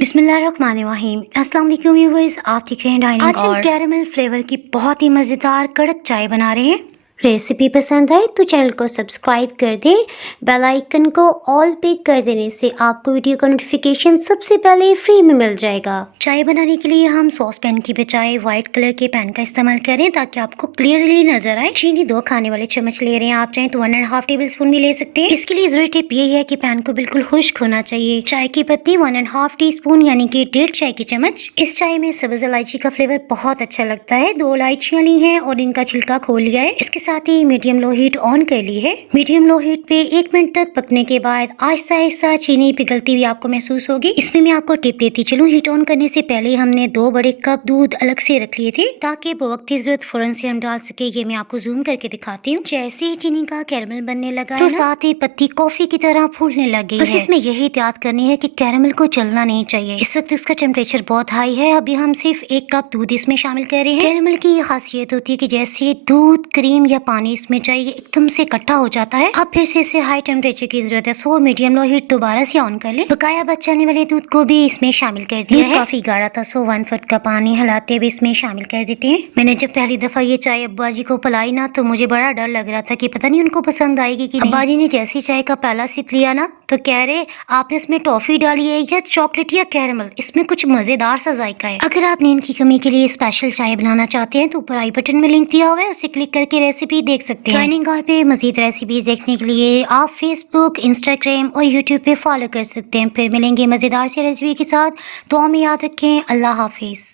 बिस्मिल्लाहिर्रहमानिर्रहीम। अस्सलाम वालेकुम व्यूअर्स, आप देख रहे हैं डाइनिंग। आज हम कैरेमल फ्लेवर की बहुत ही मज़ेदार कड़क चाय बना रहे हैं। रेसिपी पसंद आए तो चैनल को सब्सक्राइब कर दें। बेल आइकन को ऑल पे कर देने से आपको वीडियो का नोटिफिकेशन सबसे पहले फ्री में मिल जाएगा। चाय बनाने के लिए हम सॉस पैन की बजाय व्हाइट कलर के पैन का इस्तेमाल करें ताकि आपको क्लियरली नजर आए। चीनी 2 खाने वाले चम्मच ले रहे हैं, आप चाहें तो 1.5 टेबल स्पून भी ले सकते हैं। इसके लिए जरूरी टिप यही है कि पैन को बिल्कुल खुश्क होना चाहिए। चाय की पत्ती 1.5 टीस्पून यानी कि 1.5 चाय की चम्मच। इस चाय में सब्ज इलायची का फ्लेवर बहुत अच्छा लगता है। 2 इलायचियां ली हैं और इनका छिलका खोल लिया है। इसके साथ ही मीडियम लो हीट ऑन कर ली है। मीडियम लो हीट पे 1 मिनट तक पकने के बाद आहिस्ता आहिस्ता चीनी पिघलती हुई आपको महसूस होगी। इसमें मैं आपको टिप देती चलूं, हीट ऑन करने से पहले हमने 2 बड़े कप दूध अलग से रख लिए थे ताकि वक्त जरूरत फौरन से हम डाल सके। ये मैं आपको जूम करके दिखाती हूँ। जैसे ही चीनी का कैरमल बनने लगा तो साथ ही पत्ती कॉफी की तरह फूलने लग गई है। इसमें यही एहतियात करनी है कि कैरमल को जलना नहीं चाहिए। इस वक्त इसका टेम्परेचर बहुत हाई है। अभी हम सिर्फ 1 कप दूध इसमें शामिल कर रहे हैं। कैरमल की ये खासियत होती है कि जैसे दूध, क्रीम या पानी इसमें चाहिए एकदम से इकट्ठा हो जाता है। अब फिर से इसे हाई टेम्परेचर की जरूरत है, सो मीडियम लो हीट दोबारा से ऑन कर ले। बकाया बचाने वाले दूध को भी इसमें शामिल कर दिया है। काफी गाढ़ा था, सो 1/4 का पानी हिलाते हुए इसमें शामिल कर देते हैं। मैंने जब पहली दफा ये चाय अब्बा जी को पिलाई ना तो मुझे बड़ा डर लग रहा था कि पता नहीं उनको पसंद आएगी कि नहीं। अब्बा जी ने जैसी चाय का पहला सिप लिया ना तो कह रहे आपने इसमें टॉफी डाली है या चॉकलेट या कैरमल, इसमें कुछ मजेदार सा जायका है। अगर आप नींद की कमी के लिए स्पेशल चाय बनाना चाहते हैं तो ऊपर आई बटन में लिंक दिया हुआ है, उसे क्लिक करके रेसिपी देख सकते हैं। डाइनिंग हॉल पे मजीद रेसिपी देखने के लिए आप फेसबुक, इंस्टाग्राम और यूट्यूब पे फॉलो कर सकते हैं। फिर मिलेंगे मजेदार सी रेसिपी के साथ। तो हमें याद रखें। अल्लाह हाफिज।